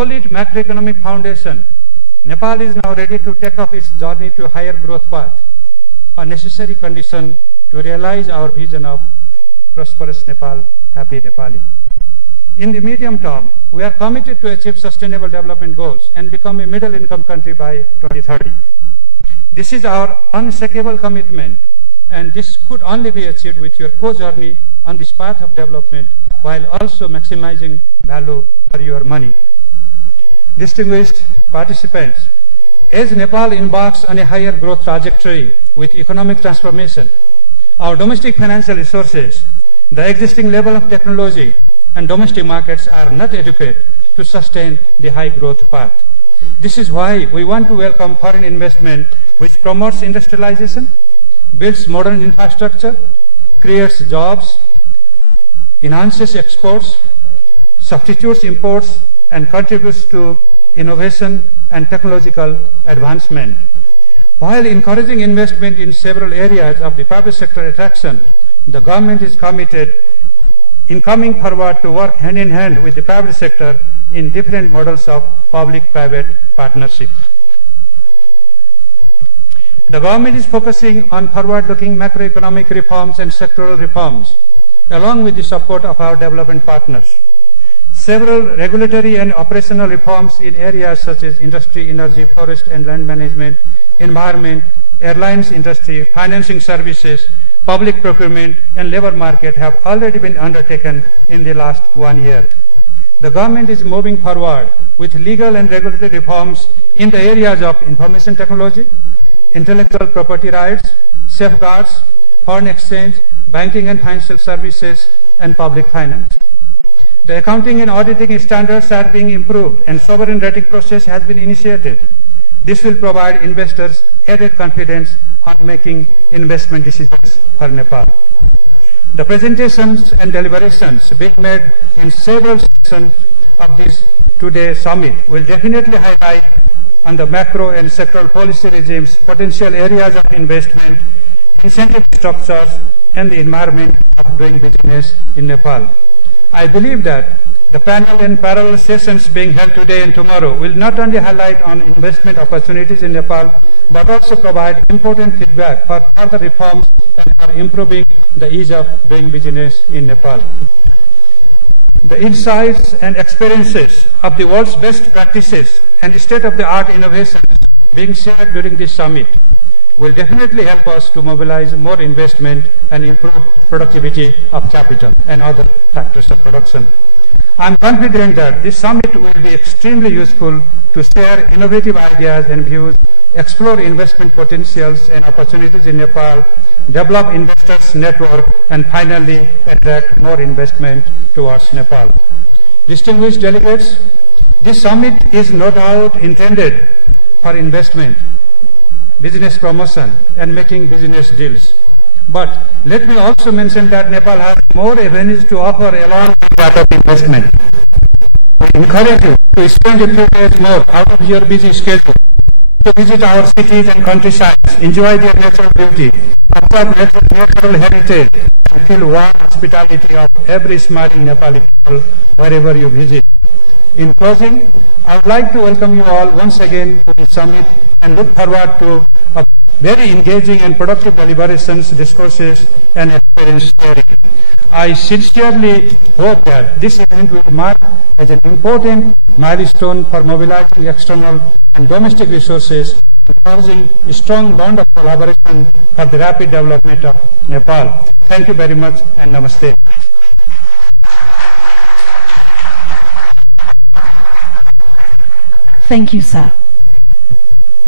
solid macroeconomic foundation, Nepal is now ready to take up its journey to higher growth path, a necessary condition to realize our vision of prosperous Nepal, happy Nepali. In the medium term, we are committed to achieve sustainable development goals and become a middle-income country by 2030. This is our unshakable commitment, and this could only be achieved with your co-journey on this path of development while also maximizing value for your money. Distinguished participants, as Nepal embarks on a higher growth trajectory with economic transformation, our domestic financial resources, the existing level of technology, and domestic markets are not adequate to sustain the high growth path. This is why we want to welcome foreign investment which promotes industrialization, builds modern infrastructure, creates jobs, enhances exports, substitutes imports, and contributes to innovation and technological advancement. While encouraging investment in several areas of the private sector attraction, the government is committed in coming forward to work hand in hand with the private sector in different models of public-private partnership. The government is focusing on forward-looking macroeconomic reforms and sectoral reforms, along with the support of our development partners. Several regulatory and operational reforms in areas such as industry, energy, forest and land management, environment, airlines industry, financing services, public procurement and labor market have already been undertaken in the last 1 year. The government is moving forward with legal and regulatory reforms in the areas of information technology, intellectual property rights, safeguards, foreign exchange, banking and financial services, and public finance. The accounting and auditing standards are being improved and sovereign rating process has been initiated. This will provide investors added confidence on making investment decisions for Nepal. The presentations and deliberations being made in several sessions of this today's summit will definitely highlight on the macro and sectoral policy regimes, potential areas of investment, incentive structures, and the environment of doing business in Nepal. I believe that the panel and parallel sessions being held today and tomorrow will not only highlight on investment opportunities in Nepal, but also provide important feedback for further reforms and for improving the ease of doing business in Nepal. The insights and experiences of the world's best practices and state-of-the-art innovations being shared during this summit will definitely help us to mobilize more investment and improve productivity of capital and other factors of production. I am confident that this summit will be extremely useful to share innovative ideas and views, explore investment potentials and opportunities in Nepal, develop investors' network, and finally attract more investment towards Nepal. Distinguished delegates, this summit is no doubt intended for investment, business promotion, and making business deals. But let me also mention that Nepal has more avenues to offer along with that of investment. We encourage you to spend a few days more out of your busy schedule to visit our cities and countrysides, enjoy their natural beauty, observe natural heritage, and feel warm hospitality of every smiling Nepali people wherever you visit. In closing, I would like to welcome you all once again to the summit and look forward to a very engaging and productive deliberations, discourses, and experience sharing. I sincerely hope that this event will mark as an important milestone for mobilizing external and domestic resources, encouraging a strong bond of collaboration for the rapid development of Nepal. Thank you very much and namaste. Thank you, sir.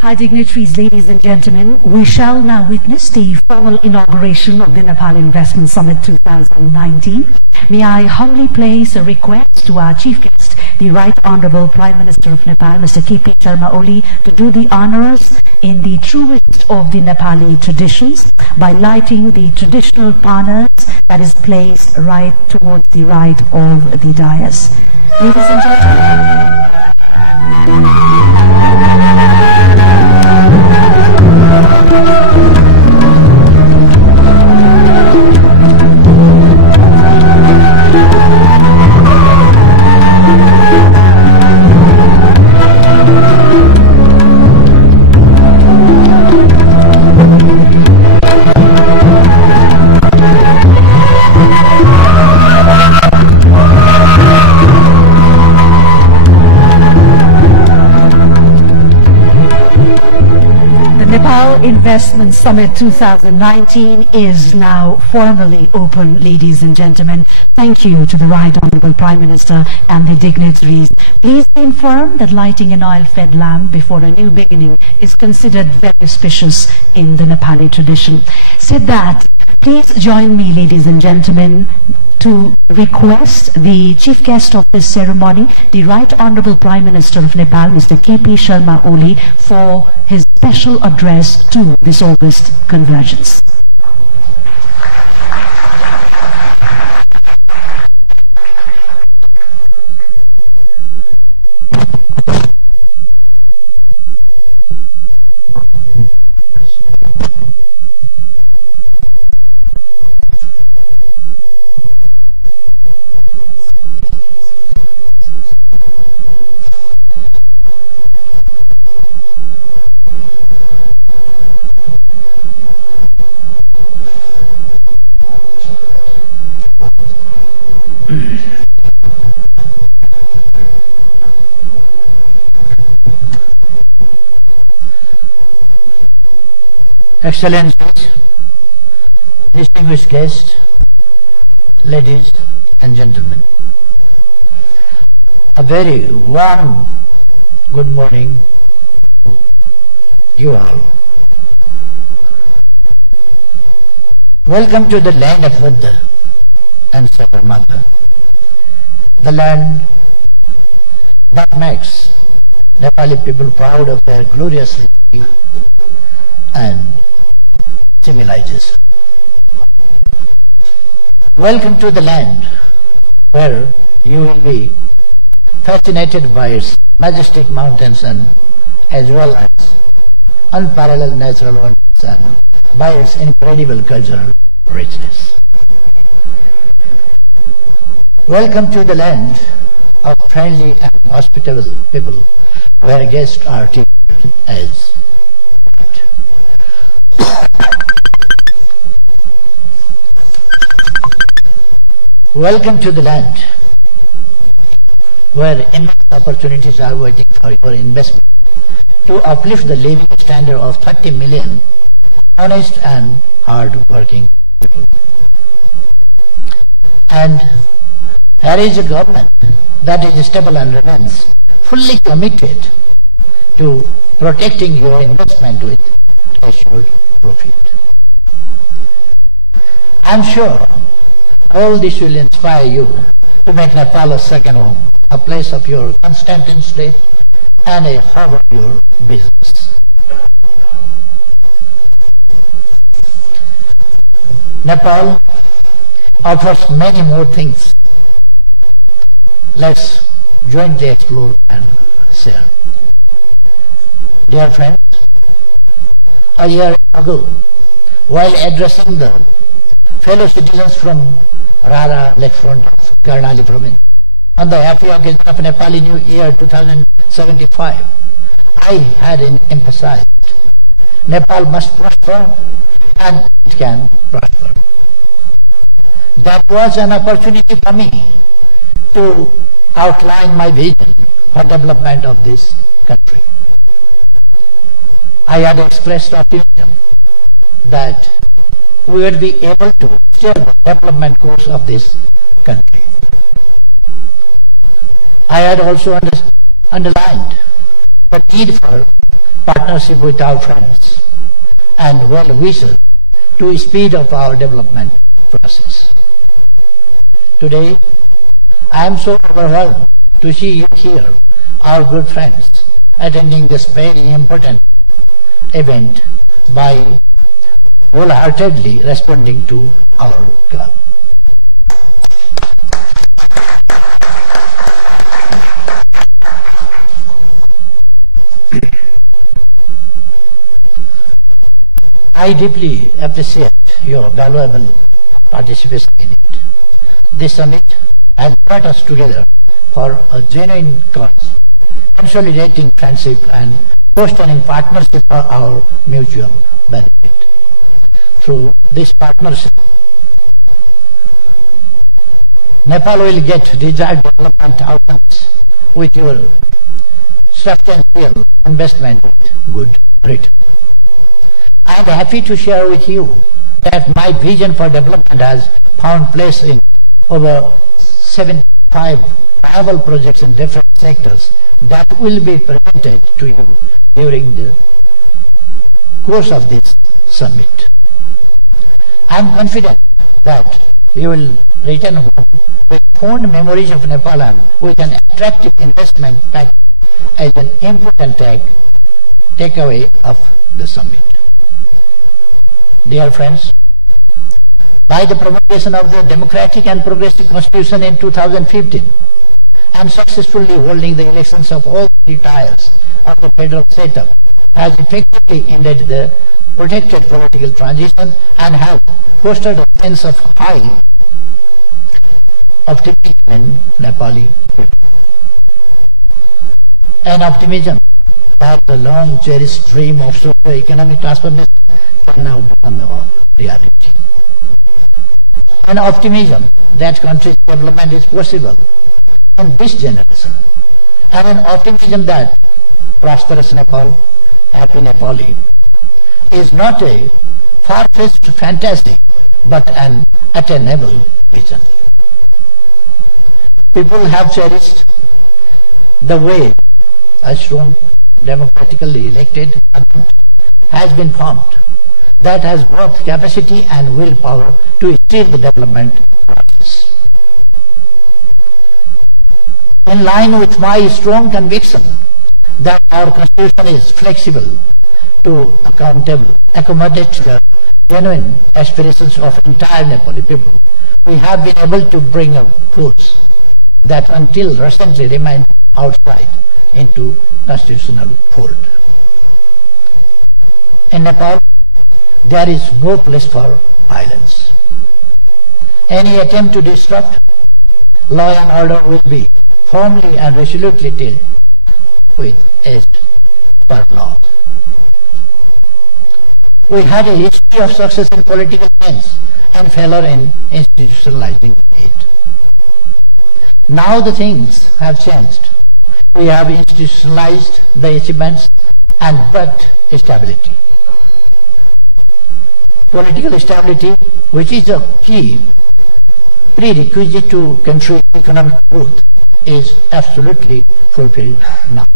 High dignitaries, ladies and gentlemen, we shall now witness the formal inauguration of the Nepal Investment Summit 2019. May I humbly place a request to our chief guest, the Right Honorable Prime Minister of Nepal, Mr. K.P. Sharma Oli, to do the honors in the truest of the Nepali traditions by lighting the traditional panas that is placed right towards the right of the dais. Ladies and gentlemen. Investment Summit 2019 is now formally open, ladies and gentlemen. Thank you to the Right Honourable Prime Minister and the dignitaries. Please be informed that lighting an oil-fed lamp before a new beginning is considered very auspicious in the Nepali tradition. Said that, please join me, ladies and gentlemen, to request the chief guest of this ceremony, the Right Honourable Prime Minister of Nepal, Mr. K.P. Sharma Oli, for his special address to this August convergence. Excellencies, distinguished guests, ladies and gentlemen, a very warm good morning to you all. Welcome to the land of Buddha and Sagarmatha, the land that makes Nepali people proud of their glorious history and civilization. Welcome to the land where you will be fascinated by its majestic mountains and as well as unparalleled natural wonders and by its incredible cultural richness. Welcome to the land of friendly and hospitable people where guests are treated as welcome to the land where immense opportunities are waiting for your investment to uplift the living standard of 30 million honest and hard-working people. And there is a government that is stable and remains fully committed to protecting your investment with assured profit. I am sure all this will inspire you to make Nepal a second home, a place of your constant stay, and a hub of your business. Nepal offers many more things. Let's jointly explore and share. Dear friends, a year ago, while addressing the fellow citizens from Rara lakefront of Karnali province on the happy occasion of Nepali New Year 2075, I had emphasized Nepal must prosper and it can prosper. That was an opportunity for me to outline my vision for development of this country. I had expressed optimism that we would be able to steer the development course of this country. I had also underlined the need for partnership with our friends and well-wishers to speed up our development process. Today, I am so overwhelmed to see you here, our good friends, attending this very important event by wholeheartedly responding to our call. I deeply appreciate your valuable participation in it. This summit has brought us together for a genuine cause, consolidating friendship and fostering partnership for our mutual benefit. Through this partnership, Nepal will get desired development outcomes with your substantial investment with good return. I am happy to share with you that my vision for development has found place in over 75 viable projects in different sectors that will be presented to you during the course of this summit. I am confident that you will return home with fond memories of Nepal and with an attractive investment package as an important takeaway of the summit. Dear friends, by the promulgation of the Democratic and Progressive Constitution in 2015 and successfully holding the elections of all 3 tiers of the federal setup has effectively ended the protected political transition and have fostered a sense of high optimism in Nepali people. An optimism that the long cherished dream of socio-economic transformation can now become a reality. An optimism that country's development is possible in this generation, and an optimism that prosperous Nepal, happy Nepali, is not a far-fetched fantasy, but an attainable vision. People have cherished the way a strong, democratically elected government has been formed that has both capacity and willpower to steer the development process. In line with my strong conviction that our constitution is flexible to accommodate the genuine aspirations of entire Nepali people, we have been able to bring a force that until recently remained outside into constitutional fold. In Nepal, there is no place for violence. Any attempt to disrupt law and order will be firmly and resolutely dealt with as per law. We had a history of success in political change and failure in institutionalizing it. Now the things have changed. We have institutionalized the achievements and brought stability. Political stability, which is a key prerequisite to country's economic growth, is absolutely fulfilled now.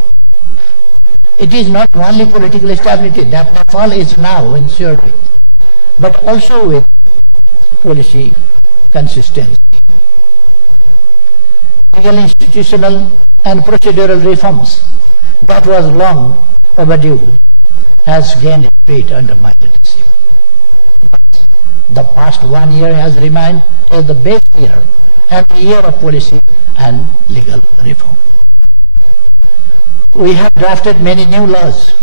It is not only political stability that Nepal is now ensured with, but also with policy consistency. Legal, institutional and procedural reforms that was long overdue has gained speed under my leadership. The past 1 year has remained as the best year and the year of policy and legal reform. We have drafted many new laws,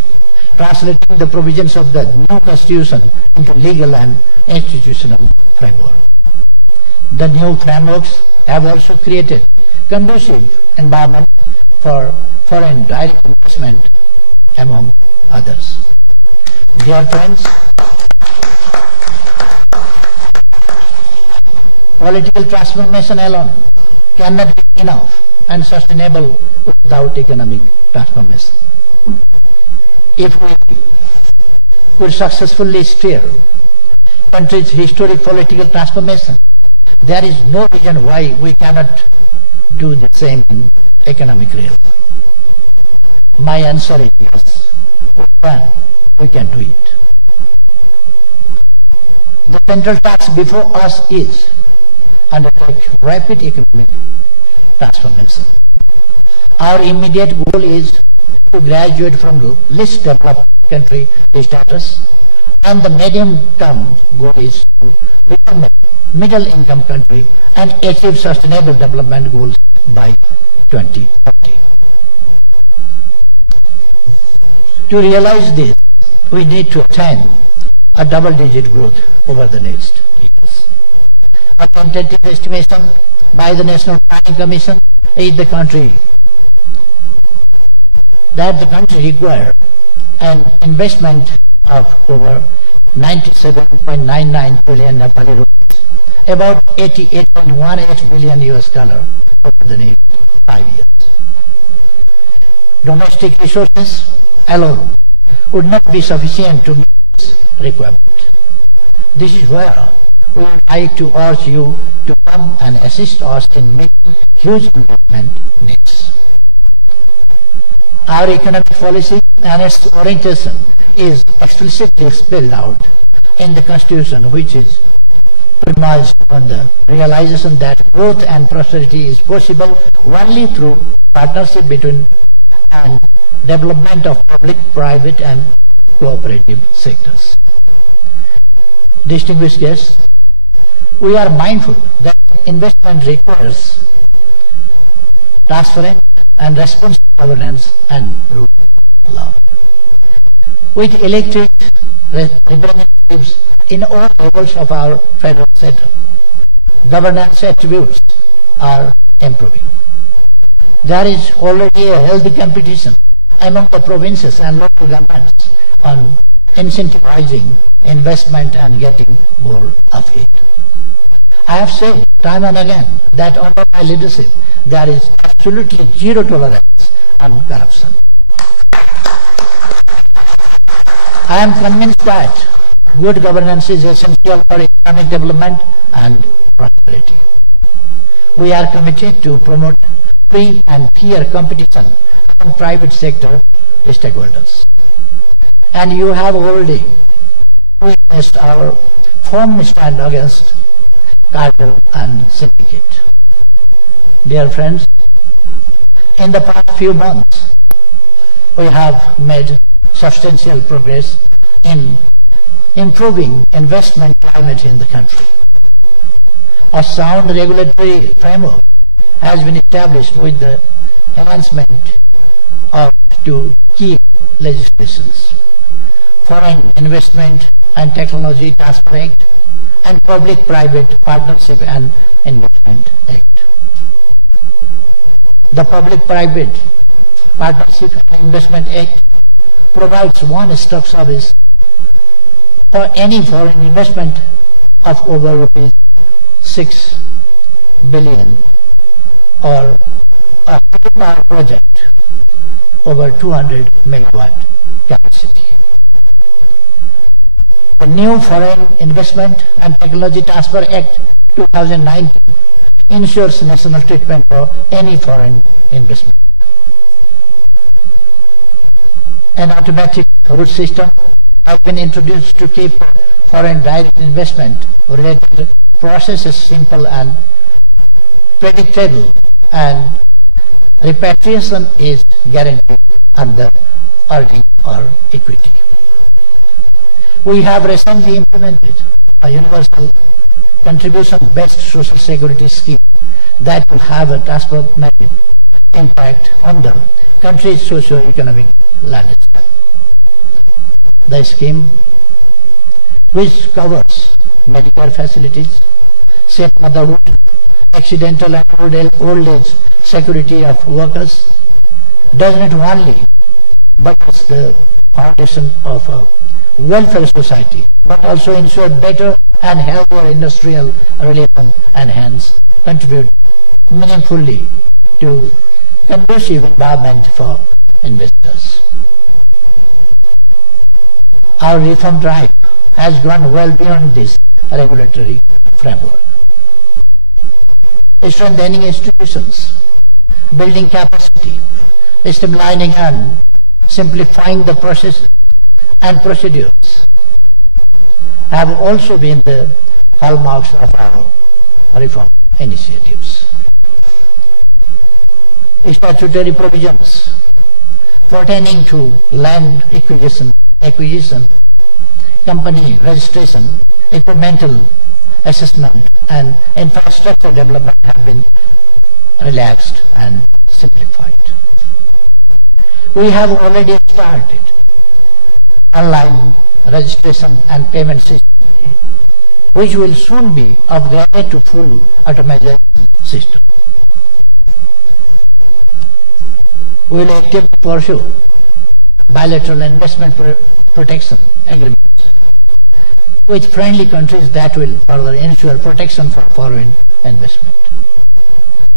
translating the provisions of the new constitution into legal and institutional framework. The new frameworks have also created conducive environment for foreign direct investment, among others. Dear friends, political transformation alone cannot be enough and sustainable without economic transformation. If we could successfully steer country's historic political transformation, there is no reason why we cannot do the same in economic realm. My answer is yes, we can do it. The central task before us is undertake rapid economic transformation. Our immediate goal is to graduate from the least developed country status, and the medium-term goal is to become a middle-income country and achieve sustainable development goals by 2030. To realize this, we need to attain a double-digit growth over the next years. A tentative estimation by the National Planning Commission is the country requires an investment of over 97.99 trillion Nepali rupees, about $88.18 billion over the next 5 years. Domestic resources alone would not be sufficient to meet this requirement. This is where we would like to urge you to come and assist us in meeting huge investment needs. Our economic policy and its orientation is explicitly spelled out in the Constitution, which is premised on the realization that growth and prosperity is possible only through partnership between and development of public, private and cooperative sectors. Distinguished guests, we are mindful that investment requires transparent and responsible governance and rule of law. With elected representatives in all levels of our federal setup, governance attributes are improving. There is already a healthy competition among the provinces and local governments on incentivizing investment and getting more of it. I have said time and again that under my leadership there is absolutely zero tolerance on corruption. I am convinced that good governance is essential for economic development and prosperity. We are committed to promote free and fair competition among private sector stakeholders. And you have already witnessed our firm stand against cartel and syndicate. Dear friends, in the past few months, we have made substantial progress in improving investment climate in the country. A sound regulatory framework has been established with the enhancement of two key legislations: Foreign Investment and Technology Transfer Act and Public-Private Partnership and Investment Act. The Public-Private Partnership and Investment Act provides one-stop service for any foreign investment of over ₹6 billion or a hydropower project over 200 megawatt capacity. The new Foreign Investment and Technology Transfer Act 2019 ensures national treatment for any foreign investment. An automatic route system has been introduced to keep foreign direct investment related processes simple and predictable, and repatriation is guaranteed under earning or equity. We have recently implemented a universal contribution-based social security scheme that will have a transformative impact on the country's socio-economic landscape. The scheme, which covers Medicare facilities, safe motherhood, accidental and old age security of workers, does not only but is the foundation of a welfare society, but also ensure better and healthier industrial relation and hence contribute meaningfully to conducive environment for investors. Our reform drive has gone well beyond this regulatory framework. Strengthening institutions, building capacity, streamlining and simplifying the process and procedures have also been the hallmarks of our reform initiatives. Statutory provisions pertaining to land acquisition, company registration, environmental assessment and infrastructure development have been relaxed and simplified. We have already started online registration and payment system, which will soon be upgraded to full automation system. We will actively pursue bilateral investment protection agreements with friendly countries that will further ensure protection for foreign investment.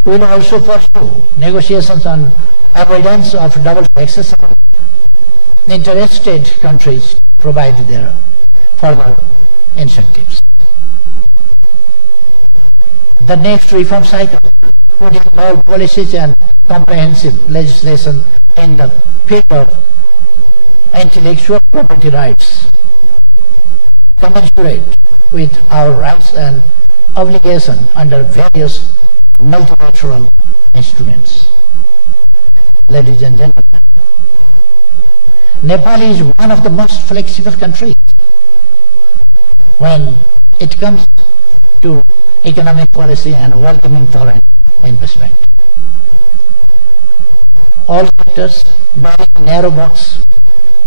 We will also pursue negotiations on avoidance of double taxation. Interested countries provide their further incentives. The next reform cycle would involve policies and comprehensive legislation in the field of intellectual property rights, commensurate with our rights and obligations under various multilateral instruments. Ladies and gentlemen, Nepal is one of the most flexible countries when it comes to economic policy and welcoming foreign investment. All sectors, barring a narrow box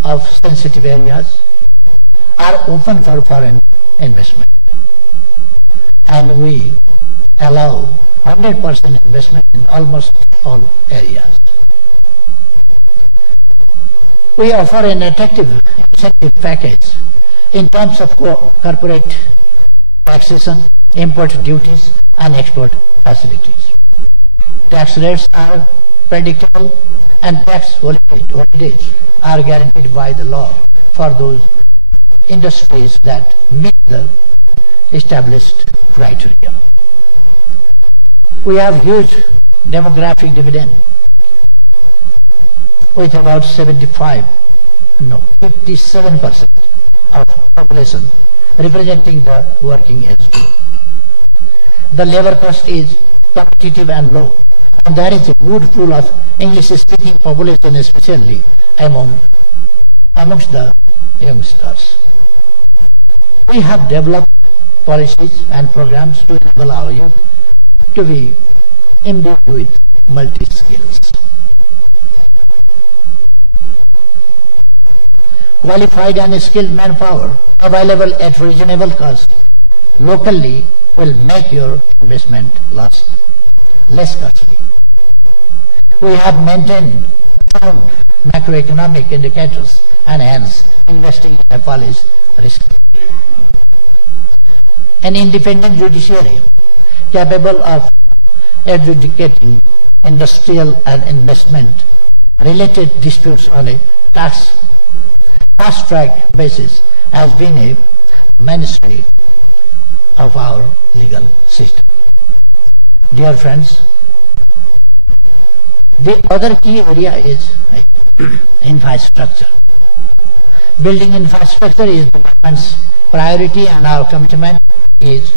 of sensitive areas, are open for foreign investment. And we allow 100% investment in almost all areas. We offer an attractive incentive package in terms of corporate taxation, import duties, and export facilities. Tax rates are predictable and tax holidays are guaranteed by the law for those industries that meet the established criteria. We have huge demographic dividend with about 57% of population representing the working age group. The labor cost is competitive and low, and there is a good pool of English-speaking population, especially amongst the youngsters. We have developed policies and programs to enable our youth to be imbued with multi-skills. Qualified and skilled manpower available at reasonable cost locally will make your investment less costly. We have maintained sound macroeconomic indicators and hence investing in Nepal is risky. An independent judiciary capable of adjudicating industrial and investment related disputes on a fast-track basis has been a mainstay of our legal system. Dear friends, the other key area is infrastructure. Building infrastructure is the government's priority, and our commitment is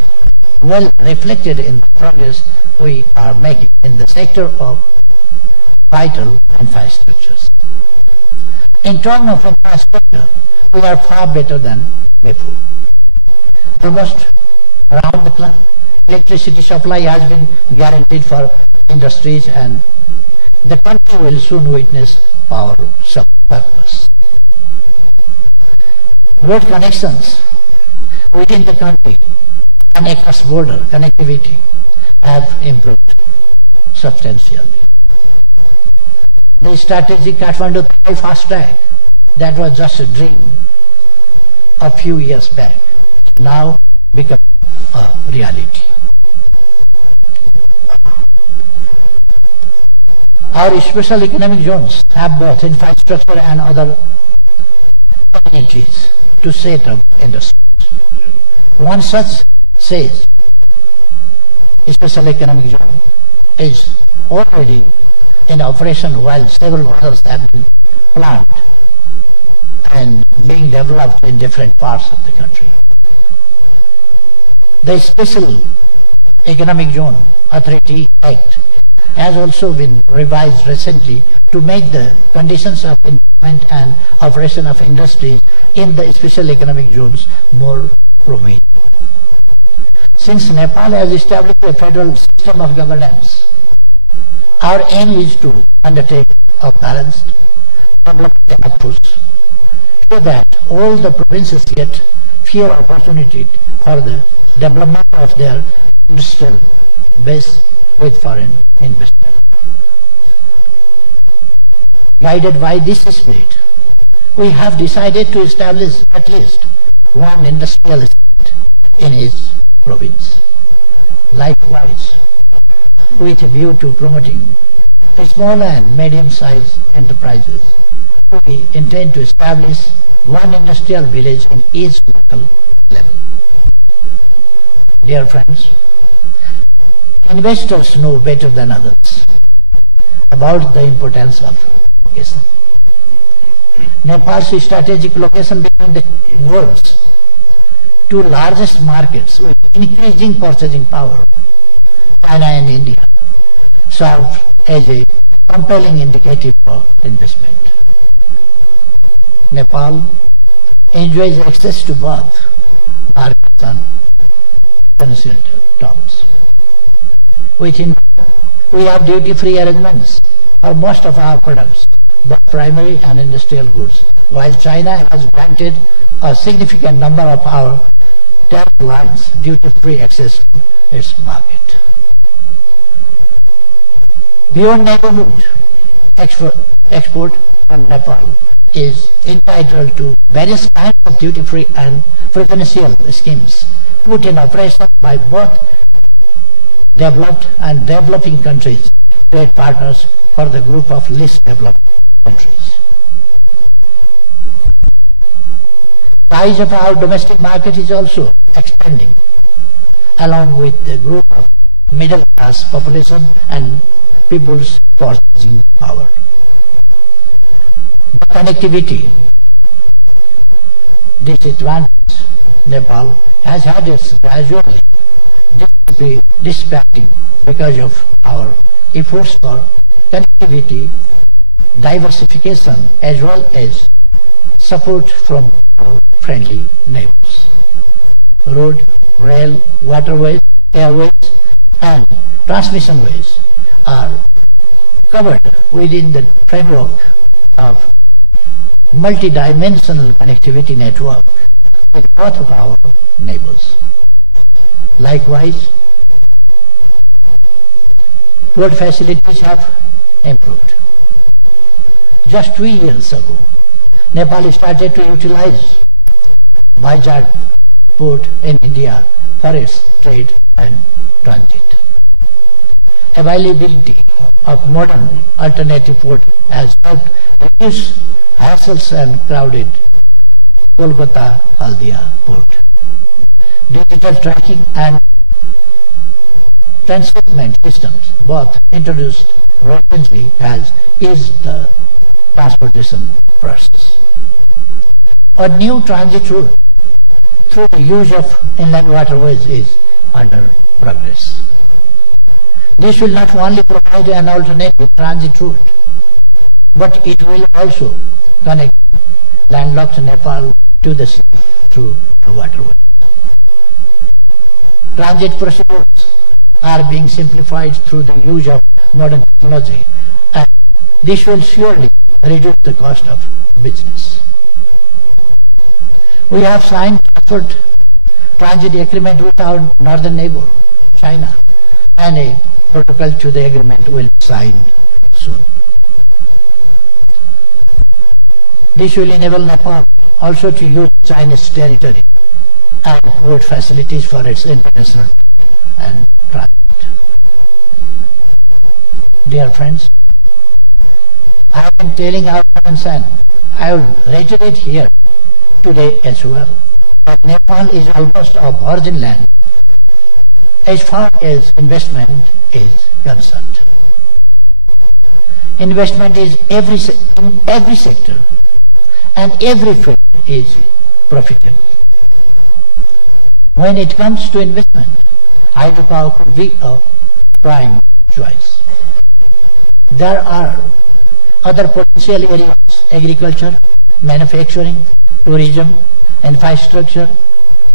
well reflected in the progress we are making in the sector of vital infrastructures. In terms of infrastructure, we are far better than before. Almost around the clock, electricity supply has been guaranteed for industries, and the country will soon witness power surplus. Road connections within the country and across border connectivity have improved substantially. The strategic Kathmandu fast track that was just a dream a few years back now become a reality. Our special economic zones have both infrastructure and other amenities to set up industries. One such says special economic zone is already in operation, while several others have been planned and being developed in different parts of the country. The Special Economic Zone Authority Act has also been revised recently to make the conditions of investment and operation of industries in the special economic zones more prominent. Since Nepal has established a federal system of governance, our aim is to undertake a balanced development approach so that all the provinces get fair opportunity for the development of their industrial base with foreign investment. Guided by this spirit, we have decided to establish at least one industrial estate in each province. Likewise, with a view to promoting small and medium-sized enterprises, we intend to establish one industrial village in each local level. Dear friends, investors know better than others about the importance of location. Nepal's strategic location between the world's two largest markets with increasing purchasing power, China and India, serves as a compelling indicator for investment. Nepal enjoys access to both markets on financial terms. Within, we have duty-free arrangements for most of our products, both primary and industrial goods, while China has granted a significant number of our tariff lines duty-free access to its market. Beyond neighborhood, export from Nepal is entitled to various kinds of duty-free and preferential schemes put in operation by both developed and developing countries, trade partners for the group of least developed countries. Size of our domestic market is also expanding, along with the group of middle-class population and people's purchasing power. The connectivity disadvantage Nepal has had its gradually dissipating because of our efforts for connectivity, diversification, as well as support from our friendly neighbors. Road, rail, waterways, airways, and transmission ways are covered within the framework of multidimensional connectivity network with both of our neighbors. Likewise, port facilities have improved. Just 2 years ago, Nepal started to utilize Vizag port in India for its trade and transit. Availability of modern alternative port has helped reduce hassles and crowded Kolkata-Haldia port. Digital tracking and transshipment systems, both introduced recently, has eased the transportation process. A new transit route through the use of inland waterways is under progress. This will not only provide an alternative transit route, but it will also connect landlocked Nepal to the sea through the waterways. Transit procedures are being simplified through the use of modern technology, and this will surely reduce the cost of business. We have signed transport transit agreement with our northern neighbor, China, and a protocol to the agreement will be signed soon. This will enable Nepal also to use Chinese territory and road facilities for its international and transit. Dear friends, I am telling our concern, I will reiterate here today as well, that Nepal is almost a virgin land as far as investment is concerned. Investment is in every sector and every field is profitable. When it comes to investment, hydropower could be a prime choice. There are other potential areas: agriculture, manufacturing, tourism, infrastructure,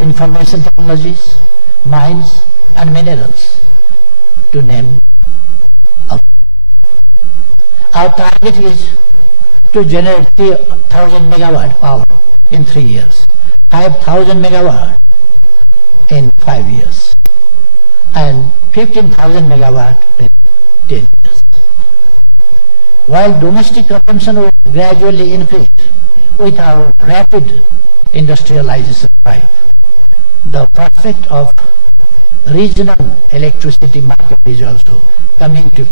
information technologies, mines, and minerals, to name a few. Our target is to generate 3,000 megawatt power in 3 years, 5,000 megawatt in 5 years, and 15,000 megawatt in 10 years. While domestic consumption will gradually increase with our rapid industrialization drive, the prospect of regional electricity market is also coming to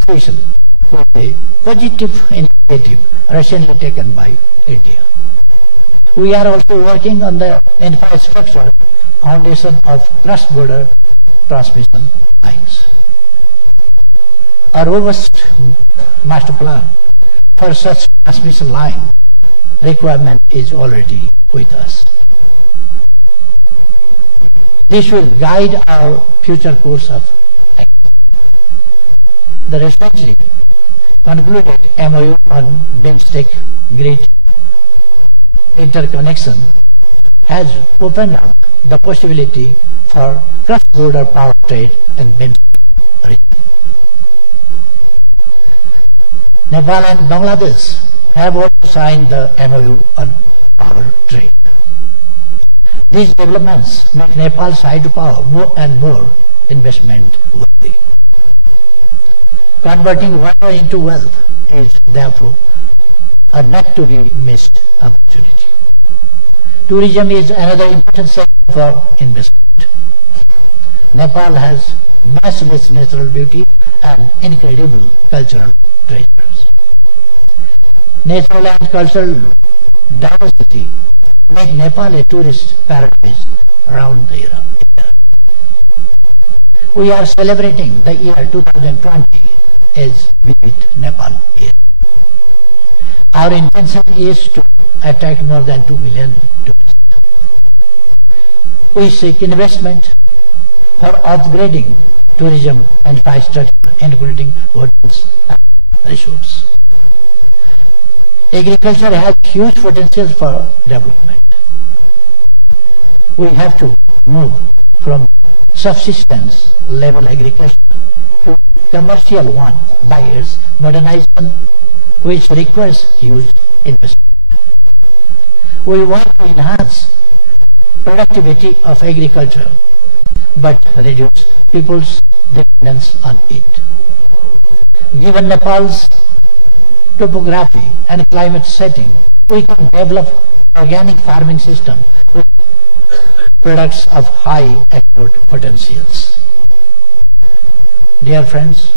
fruition with a positive initiative recently taken by India. We are also working on the infrastructure foundation of cross-border transmission lines. A robust master plan for such transmission line requirement is already with us. This will guide our future course of action. The recently concluded MOU on BIMSTEC grid interconnection has opened up the possibility for cross-border power trade in BIMSTEC region. Nepal and Bangladesh have also signed the MOU on power trade. These developments make Nepal's hydropower more and more investment worthy. Converting water into wealth is therefore a not to be missed opportunity. Tourism is another important sector for investment. Nepal has matchless natural beauty and incredible cultural treasures. Natural and cultural diversity make Nepal a tourist paradise around the year. We are celebrating the year 2020 as Visit Nepal year. Our intention is to attract more than 2 million tourists. We seek investment for upgrading tourism infrastructure, including hotels and resorts. Agriculture has huge potential for development. We have to move from subsistence level agriculture to commercial one by its modernization, which requires huge investment. We want to enhance productivity of agriculture but reduce people's dependence on it. Given Nepal's topography and climate setting, we can develop organic farming system with products of high export potentials. Dear friends,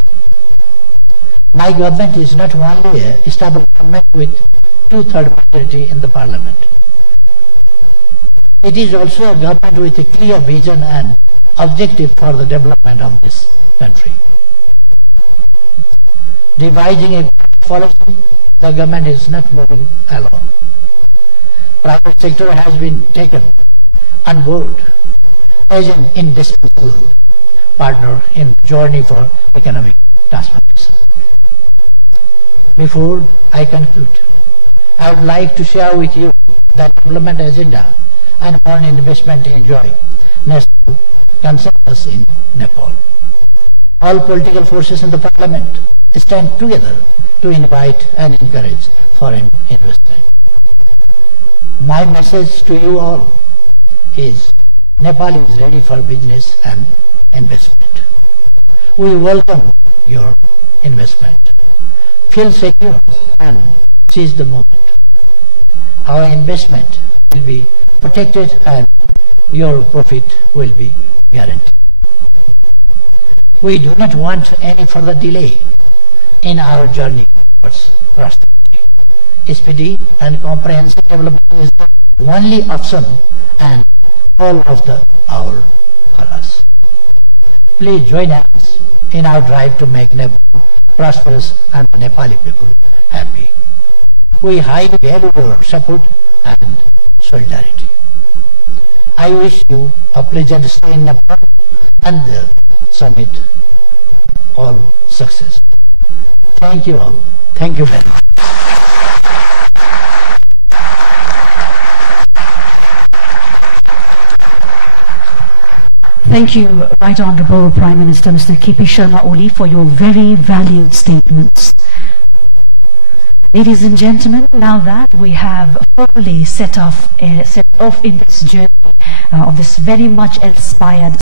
my government is not only a stable government with 2/3 majority in the parliament. It is also a government with a clear vision and objective for the development of this country. Devising a policy, the government is not moving alone. Private sector has been taken on board as an indispensable partner in the journey for economic transformation. Before I conclude, I would like to share with you the development agenda and foreign investment enjoy national consensus in Nepal. All political forces in the parliament stand together to invite and encourage foreign investment. My message to you all is Nepal is ready for business and investment. We welcome your investment. Feel secure and seize the moment. Our investment will be protected and your profit will be guaranteed. We do not want any further delay in our journey towards prosperity. Speedy and comprehensive development is the only option and all of the hour for us. Please join us in our drive to make Nepal prosperous and the Nepali people happy. We highly value your support and solidarity. I wish you a pleasant stay in Nepal and the summit all success. Thank you all. Thank you very much. Thank you, Right Honourable Prime Minister Mr. K.P. Sharma Oli, for your very valued statements. Ladies and gentlemen, now that we have formally set off in this journey of this very much inspired